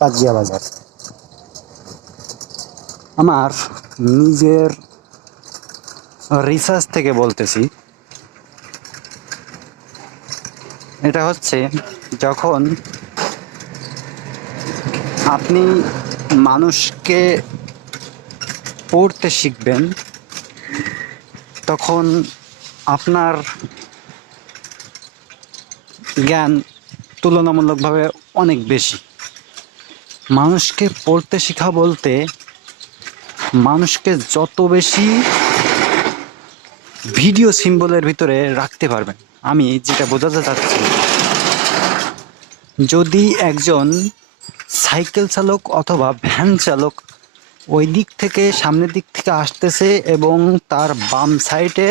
পাজিয়া বাজার আমার নিজের রিসার্চ থেকে বলতেছি। এটা হচ্ছে যখন আপনি মানুষকে পড়তে শিখবেন, তখন আপনার জ্ঞান তুলনামূলকভাবে অনেক বেশি। মানুষকে পড়তে শেখা বলতে মানুষকে যত বেশি ভিডিও সিম্বলের ভিতরে রাখতে পারবেন। আমি যেটা বোঝাতে চাচ্ছি, যদি একজন সাইকেল চালক অথবা ভ্যান চালক ওই দিক থেকে সামনের দিক থেকে আসতেছে এবং তার বাম সাইডে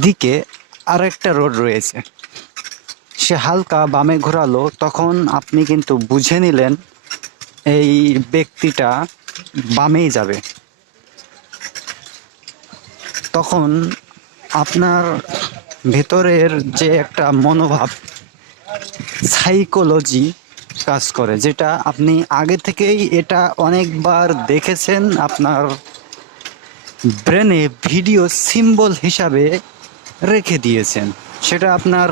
দিকে আরেকটা রোড রয়েছে সে হালকা বামে ঘোরালো, তখন আপনি কিন্তু বুঝে নিলেন এই ব্যক্তিটা বামেই যাবে। তখন আপনার ভেতরের যে একটা মনোভাব সাইকোলজি কাজ করে, যেটা আপনি আগে থেকেই এটা অনেকবার দেখেছেন আপনার ব্রেনে ভিডিও সিম্বল হিসাবে রেখে দিয়েছেন। সেটা আপনার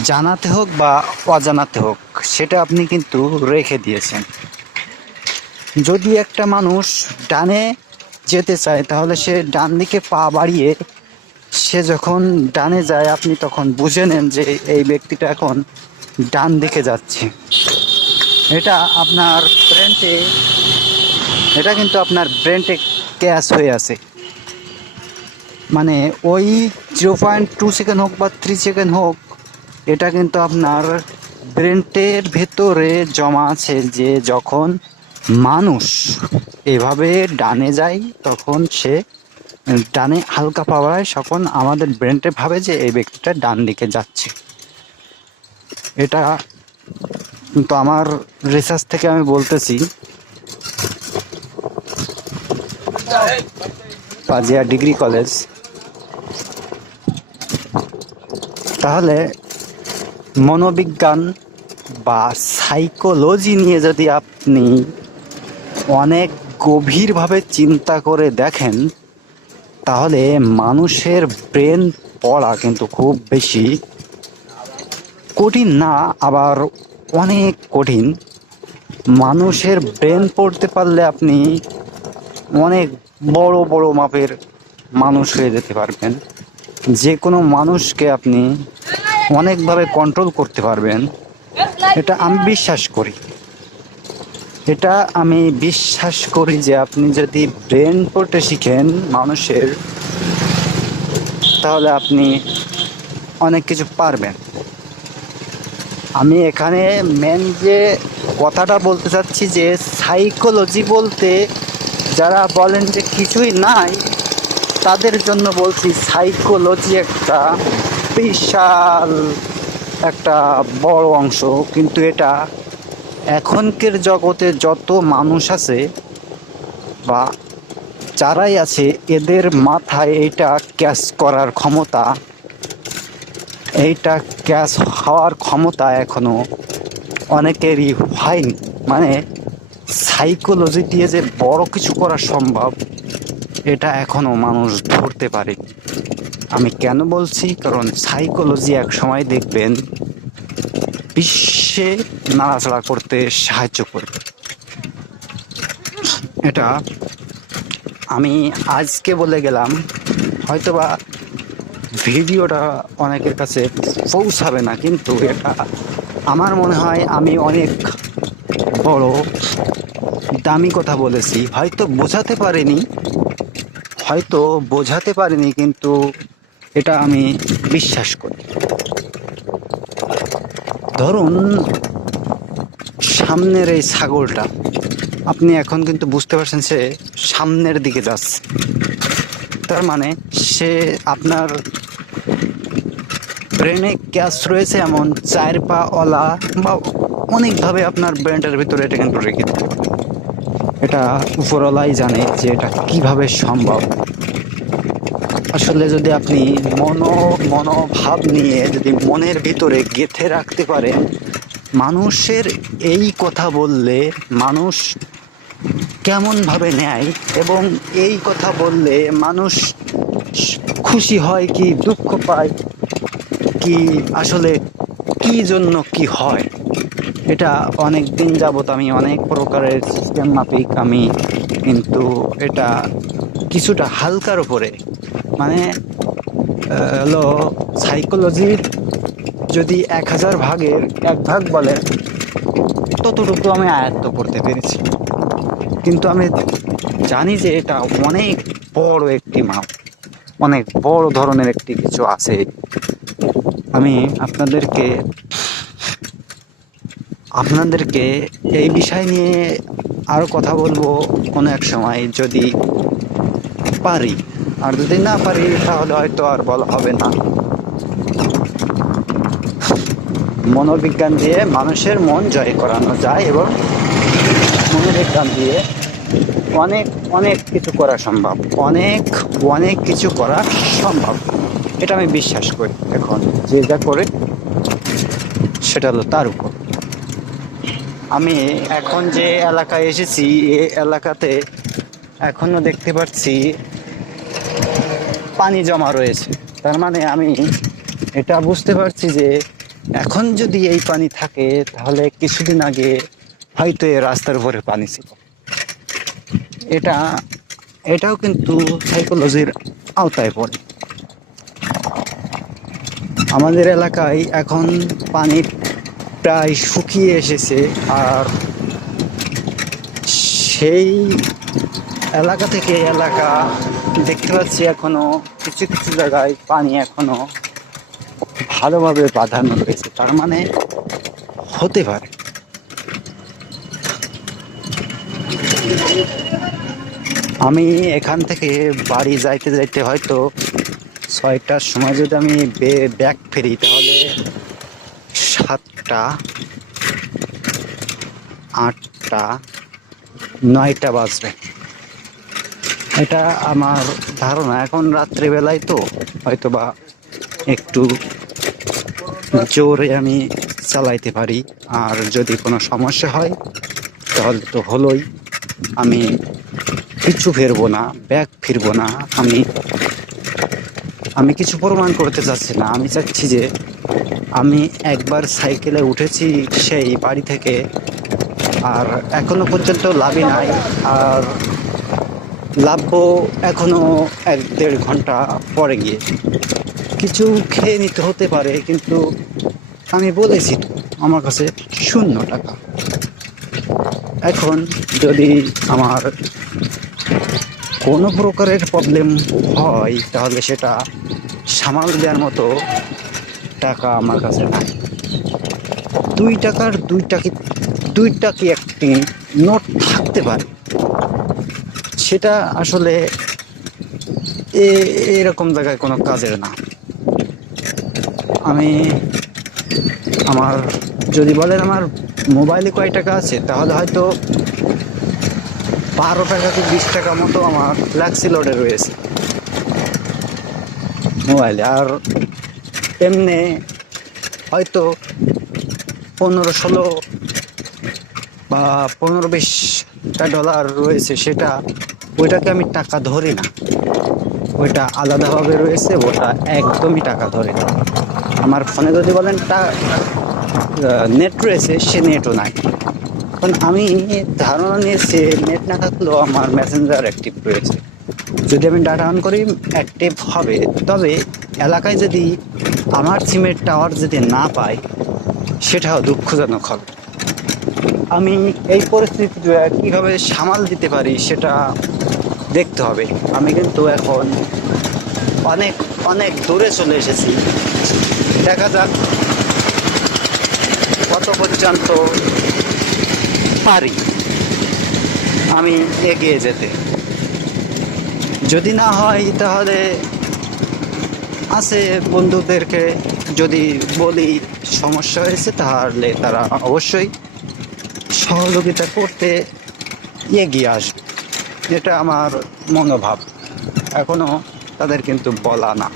জানাতে হোক বা অজানাতে হোক, সেটা আপনি কিন্তু রেখে দিয়েছেন। যদি একটা মানুষ ডানে যেতে চায়, তাহলে সে ডান দিকে পা বাড়িয়ে সে যখন ডানে যায়, আপনি তখন বুঝে নেন যে এই ব্যক্তিটা এখন ডান দিকে যাচ্ছে। এটা আপনার ব্রেনটে এটা কিন্তু আপনার ব্রেনটে ক্যাশ হয়ে আছে। মানে ওই জিরো পয়েন্ট টু সেকেন্ড হোক বা থ্রি সেকেন্ড হোক এটা কিন্তু আপনার ব্রেনটের ভেতরে জমা আছে যে যখন মানুষ এভাবে ডানে যায়, তখন সে ডানে হালকা পাওয়ায় তখন আমাদের ব্রেনটে ভাবে যে এই ব্যক্তিটা ডান দিকে যাচ্ছে। এটা কিন্তু আমার রিসার্চ থেকে আমি বলতেছি। Pajiya degree college. তাহলে মনোবিজ্ঞান বা সাইকোলজি নিয়ে যদি আপনি অনেক গভীরভাবে চিন্তা করে দেখেন, তাহলে মানুষের ব্রেন পড়া কিন্তু খুব বেশি কঠিন না, আবার অনেক কঠিন। মানুষের ব্রেন পড়তে পারলে আপনি অনেক বড় বড় মাপের মানুষ হয়ে যেতে পারবেন। যে কোনো মানুষকে আপনি অনেকভাবে কন্ট্রোল করতে পারবেন, এটা আমি বিশ্বাস করি। এটা আমি বিশ্বাস করি যে আপনি যদি ব্রেন পড়তে শিখেন মানুষের, তাহলে আপনি অনেক কিছু পারবেন। আমি এখানে মেন যে কথাটা বলতে চাচ্ছি যে সাইকোলজি বলতে যারা বলেন যে কিছুই নাই, তাদের জন্য বলছি সাইকোলজি একটা বিশাল একটা বড় অংশ, কিন্তু এটা এখনকার জগতে যত মানুষ আছে বা যারাই আছে, এদের মাথায় এইটা ক্যাচ করার ক্ষমতা, এইটা ক্যাচ হওয়ার ক্ষমতা এখনও অনেকেরই হয়নি। মানে সাইকোলজি দিয়ে যে বড় কিছু করা সম্ভব, এটা এখনও মানুষ ধরতে পারে আমি কেন বলছি? কারণ সাইকোলজি এক সময় দেখবেন বিশ্বে নাড়াচাড়া করতে সাহায্য করবে এটা আমি আজকে বলে গেলাম, হয়তোবা ভিডিওটা অনেকের কাছে পৌঁছাবে না, কিন্তু এটা আমার মনে হয় আমি অনেক বড় দামি কথা বলেছি। হয়তো বোঝাতে পারিনি, হয়তো বোঝাতে পারিনি, কিন্তু এটা আমি বিশ্বাস করি। ধরুন, সামনের এই ছাগলটা, আপনি এখন কিন্তু বুঝতে পারছেন সে সামনের দিকে যাচ্ছে। তার মানে সে আপনার ব্রেনে ক্যাশ রয়েছে এমন চার পা অলা বা অনেকভাবে আপনার ব্রেনটার ভিতরে এটা কিন্তু রেখে এটা উপরওয়ালাই জানে যে এটা কীভাবে সম্ভব। আসলে যদি আপনি মনো মনোভাব নিয়ে যদি মনের ভিতরে গেঁথে রাখতে পারেন, মানুষের এই কথা বললে মানুষ কেমন ভাবে নেয় এবং এই কথা বললে মানুষ খুশি হয় কি, দুঃখ পায় কি, আসলে কি জন্য কি হয়? এটা অনেক দিন যাবত আমি অনেক প্রকারের সিস্টেম মাফিক আমি কিন্তু এটা কিছুটা হালকার উপরে মানে হলো সাইকোলজির যদি এক হাজার ভাগের এক ভাগ বলে, ততটুকু আমি আয়ত্ত করতে পেরেছি। কিন্তু আমি জানি যে এটা অনেক বড় একটি মাপ, অনেক বড় ধরনের একটি কিছু আছে। আমি আপনাদেরকে আপনাদেরকে এই বিষয় নিয়ে আরও কথা বলব কোনো এক সময় যদি পারি। আর যদি না পারি, তাহলে হয়তো আর বলা হবে না। মনোবিজ্ঞান দিয়ে মানুষের মন জয় করানো যায় এবং মনোবিজ্ঞান দিয়ে অনেক অনেক কিছু করা সম্ভব। অনেক অনেক কিছু করা সম্ভব। এটা আমি বিশ্বাস করি। এখন যে যা করে, সেটা হলো তার উপর। আমি এখন যে এলাকায় এসেছি, এ এলাকাতে এখনও দেখতে পাচ্ছি পানি জমা রয়েছে। তার মানে আমি এটা বুঝতে পারছি যে এখন যদি এই পানি থাকে, তাহলে কিছুদিন আগে হয়তো এই রাস্তার উপরে পানি ছিল। এটা, এটাও কিন্তু সাইকোলজির আওতায় পড়ে। আমাদের এলাকায় এখন পানি প্রায় শুকিয়ে এসেছে, আর সেই এলাকা থেকে এলাকা দেখতে পাচ্ছি এখনও কিছু কিছু জায়গায় পানি এখনও ভালোভাবে বাঁধানো রয়েছে। তার মানে হতে পারে। আমি এখান থেকে বাড়ি যাইতে যাইতে হয়তো ছয়টার সময় যদি আমি ব্যাগ ফেরি, তাহলে সাতটা, আটটা, নয়টা বাজবে। এটা আমার ধারণা। এখন রাত্রিবেলায় তো হয়তো বা একটু জোরে আমি চালাইতে পারি। আর যদি কোনো সমস্যা হয়, তাহলে তো হলোই। আমি কিছু ফিরবো না, ব্যাগ ফিরবো না। আমি আমি কিছু প্রমাণ করতে চাচ্ছি না। আমি চাচ্ছি যে আমি একবার সাইকেলে উঠেছি সেই বাড়ি থেকে, আর এখনও পর্যন্ত লাভই নাই। আর লাভবো এখনও এক দেড় ঘণ্টা পরে গিয়ে। কিছু খেয়ে নিতে হতে পারে, কিন্তু আমি বলেছি তো, আমার কাছে শূন্য টাকা। এখন যদি আমার কোনো প্রকারের প্রবলেম হয়, তাহলে সেটা সামাল দেওয়ার মতো টাকা আমার কাছে নাই। দুই টাকার দুইটা কি দুইটা কি একটি নোট থাকতে পারে? সেটা আসলে এরকম জায়গায় কোনো কাজের না। আমি আমার, যদি বলেন আমার মোবাইলে কয় টাকা আছে, তাহলে হয়তো বারো টাকা কি বিশ টাকা মতো আমার ফ্ল্যাক্সি লোডে রয়েছে। মোবাইলে, আর এমনি হয়তো পনেরো ষোলো বা পনেরো বিশটা ডলার রয়েছে, সেটা ওইটাকে আমি টাকা ধরি না। ওইটা আলাদাভাবে রয়েছে, ওটা একদমই টাকা ধরে না। আমার ফোনে যদি বলেন টা নেট রয়েছে, সে নেটও নাই। কারণ আমি ধারণা নিয়েছি নেট না থাকলেও আমার মেসেঞ্জার অ্যাক্টিভ রয়েছে। যদি আমি ডাটা অন করি অ্যাক্টিভ হবে। তবে এলাকায় যদি আমার সিমের টাওয়ার যদি না পাই, সেটাও দুঃখজনক হবে। আমি এই পরিস্থিতিটা কীভাবে সামাল দিতে পারি সেটা দেখতে হবে। আমি কিন্তু এখন অনেক অনেক দূরে চলে এসেছি। দেখা যাক কত পর্যন্ত পারি আমি এগিয়ে যেতে। যদি না হয় তাহলে আছে বন্ধুদেরকে যদি বলি সমস্যা হয়েছে তাহলে তারা অবশ্যই সহযোগিতা করতে এগিয়ে আসবে এটা আমার মনোভাব। এখনও তাদের কিন্তু বলা না।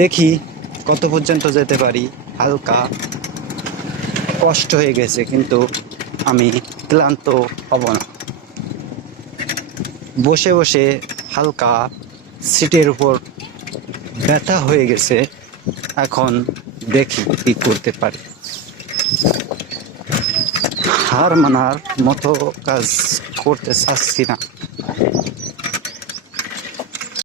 দেখি কত পর্যন্ত যেতে পারি। হালকা কষ্ট হয়ে গেছে, কিন্তু আমি ক্লান্ত হব না। বসে বসে হালকা সিটের উপর ব্যথা হয়ে গেছে। এখন দেখি কি করতে পারি। হার মানার মতো কাজ করতে চাচ্ছি না।